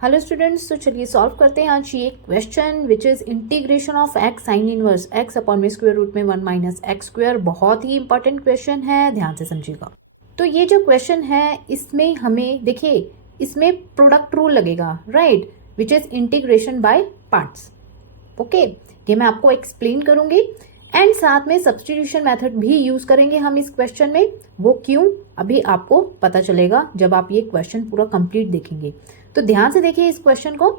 Hello students, तो चलिए solve करते हैं आज ये question which is integration of x sign inverse x upon में स्क्वायर रूट में 1 माइनस एक्स स्क्वायर। बहुत ही इंपॉर्टेंट क्वेश्चन है, ध्यान से समझिएगा। तो ये जो क्वेश्चन है इसमें हमें देखिए, इसमें प्रोडक्ट रूल लगेगा, right, which is integration by parts. Okay, ये मैं आपको एक्सप्लेन करूंगी एंड साथ में सब्स्टिट्यूशन मेथड भी यूज करेंगे हम इस क्वेश्चन में। वो क्यों, अभी आपको पता चलेगा जब आप ये क्वेश्चन पूरा कंप्लीट देखेंगे। तो ध्यान से देखिए इस क्वेश्चन को।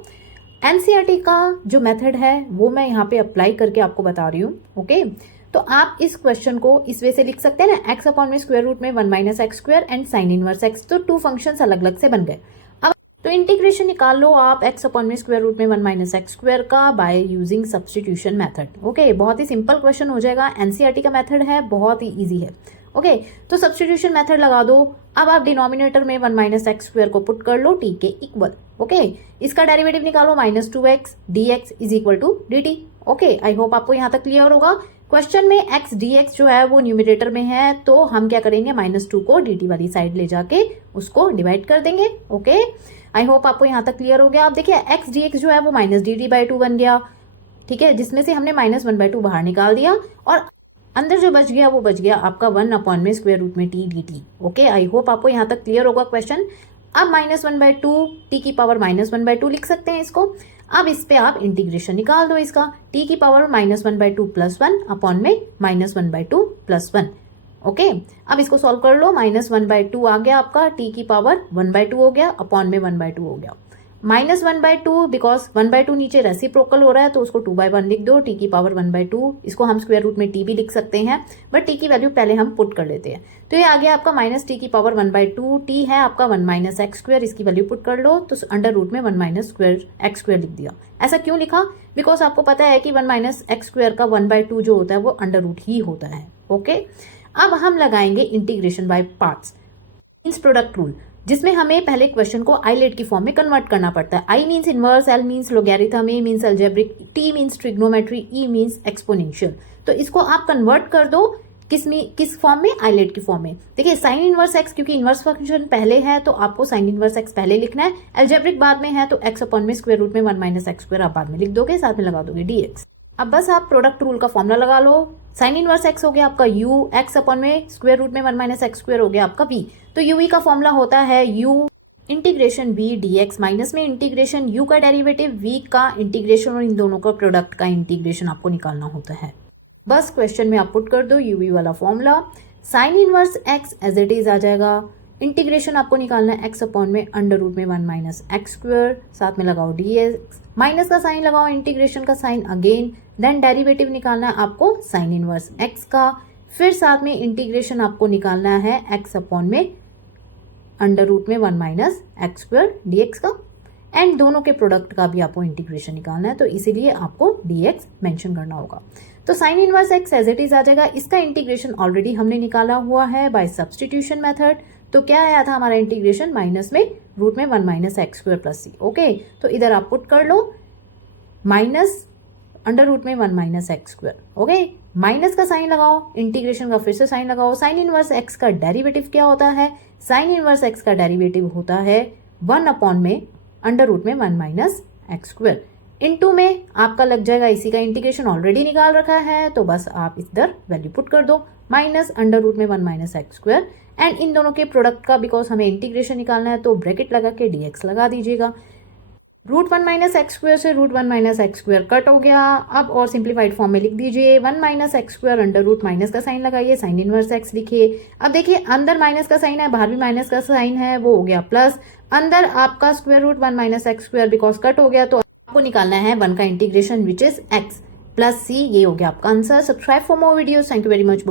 एनसीईआरटी का जो मेथड है वो मैं यहाँ पे अप्लाई करके आपको बता रही हूँ। ओके, तो आप इस क्वेश्चन को इस वे से लिख सकते हैं ना, एक्स अपॉन में स्क्वायर रूट में 1 minus x square and sign inverse x. तो टू फंक्शंस अलग अलग से बन गए। अब तो इंटीग्रेशन निकाल लो आप एक्स अपॉन में स्क्वायर रूट में 1 माइनस एक्स स्क्वायर का by using substitution method. Okay, बहुत ही सिंपल क्वेश्चन हो जाएगा। एनसीईआरटी का मेथड है, बहुत ही ईजी है। ओके, तो सब्स्टिट्यूशन मेथड लगा दो। अब आप डिनोमिनेटर में 1 माइनस एक्स स्क्वायर को पुट कर लो टी के इक्वल। ओके, इसका डेरिवेटिव निकालो -2x dx is equal to dt। Okay, I hope आपको यहाँ तक क्लियर होगा। क्वेश्चन में x dx जो है वो न्यूमिनेटर में है, तो हम क्या करेंगे, -2 को dt वाली साइड ले जाके उसको डिवाइड कर देंगे। ओके, आई होप आपको यहाँ तक क्लियर हो गया। आप देखिए x dx जो है वो -dt/2 बन गया, ठीक है, जिसमें से हमने -1/2 बाहर निकाल दिया और अंदर जो बच गया वो बच गया आपका 1 अपॉन में स्क्वायर रूट में t dt। Okay, I hope आपको यहाँ तक क्लियर होगा क्वेश्चन। अब -1/2 t की पावर -1/2 लिख सकते हैं इसको। अब इस पे आप इंटीग्रेशन निकाल दो इसका, t की पावर -1/2 + 1 अपॉन में -1/2 + 1। ओके, अब इसको सॉल्व कर लो। -1/2 आ गया आपका, t की पावर 1/2 हो गया, अपॉन में 1/2 हो गया। -1/2 बिकॉज 1/2 नीचे रेसिप्रोकल हो रहा है तो उसको 2/1 लिख दो, t की पावर 1/2। इसको हम स्क्वायर रूट में t भी लिख सकते हैं, बट t की वैल्यू पहले हम पुट कर लेते हैं। तो ये आ गया आपका -t की पावर 1/2। t है आपका 1 माइनस एक्स स्क्वायर, इसकी वैल्यू पुट कर लो तो अंडर रूट में 1 माइनस स्क्वायर एक्स स्क्वायर लिख दिया। ऐसा क्यों लिखा, बिकॉज आपको पता है कि 1 माइनस एक्स स्क्वायर का 1/2 जो होता है वो अंडर रूट ही होता है। ओके, अब हम लगाएंगे integration by parts means product rule, जिसमें हमें पहले क्वेश्चन को आइलेट की फॉर्म में कन्वर्ट करना पड़ता है। I means inverse, L means logarithm, A means algebraic, T means trigonometry, E means exponential. तो इसको आप कन्वर्ट कर दो किस फॉर्म में, आइलेट की फॉर्म में। देखिए साइन इनवर्स एक्स, क्योंकि इनवर्स फंक्शन पहले है तो आपको साइन इनवर्स एक्स पहले लिखना है। अलजेब्रिक बाद में है तो एक्स अपॉन में स्क्वायर रूट में 1 माइनस एक्स स्क्वायर आप बाद में लिख दोगे, साथ में लगा दोगे dx। अब बस आप प्रोडक्ट रूल का फॉर्मूला लगा लो। साइन इनवर्स एक्स हो गया आपका u, एक्स अपॉन में स्क्वायर रूट में 1 माइनस एक्स स्क्वायर हो गया आपका v। तो u का फॉर्मूला होता है u integration v dx, minus में इंटीग्रेशन u का डेरिवेटिव, v का इंटीग्रेशन और इन दोनों का प्रोडक्ट का इंटीग्रेशन आपको निकालना होता है। बस क्वेश्चन में आप पुट कर दो uv वाला फॉर्मूला। Sine inverse x as it is आ जाएगा, इंटीग्रेशन आपको निकालना है x अपॉन में अंडर रूट में 1 माइनस एक्स स्क्वायर, साथ में लगाओ dx, माइनस का साइन लगाओ, इंटीग्रेशन का साइन अगेन, देन डेरिवेटिव निकालना है आपको साइन इनवर्स x का, फिर साथ में इंटीग्रेशन आपको निकालना है x अपॉन में अंडर रूट में 1 माइनस एक्स स्क्वायर dx का, एंड दोनों के प्रोडक्ट का भी आपको इंटीग्रेशन निकालना है, तो इसीलिए आपको dx मेंशन करना होगा। तो sine inverse x as it is आ जाएगा। इसका इंटीग्रेशन ऑलरेडी हमने निकाला हुआ है बाय सब्स्टिट्यूशन मेथड। तो क्या आया था हमारा इंटीग्रेशन, माइनस में रूट में 1 माइनस एक्स स्क्वायर प्लस सी। ओके, तो इधर आप पुट कर लो माइनस अंडर रूट में 1 minus x square. Okay, minus का साइन लगाओ, इंटीग्रेशन का फिर से साइन लगाओ। साइन इनवर्स एक्स का डेरिवेटिव क्या होता है, साइन इनवर्स एक्स का डेरिवेटिव होता है 1 अपॉन में अंडर रूट में 1 माइनस एक्स स्क्वायर। इनटू में आपका लग जाएगा, इसी का इंटीग्रेशन ऑलरेडी निकाल रखा है तो बस आप इधर वैल्यू पुट कर दो, माइनस अंडर रूट में 1 minus x square, and in दोनों के प्रोडक्ट का बिकॉज हमें इंटीग्रेशन निकालना है तो ब्रैकेट लगा के dx लगा दीजिएगा। रूट 1 माइनस एक्स स्क्वायर से root 1 minus x square cut हो गया। अब और सिंप्लीफाइड फॉर्म में लिख दीजिए 1 minus x square under root, minus का साइन लगाइए, साइन इनवर्स एक्स लिखिए। अब देखिए अंदर माइनस का साइन है, बाहर भी माइनस का साइन है, वो हो गया प्लस, अंदर आपका square root 1 minus x square because cut हो गया तो आपको निकालना है 1 का integration which is x plus c। ये हो गया आपका answer. Subscribe for more videos. Thank you very much.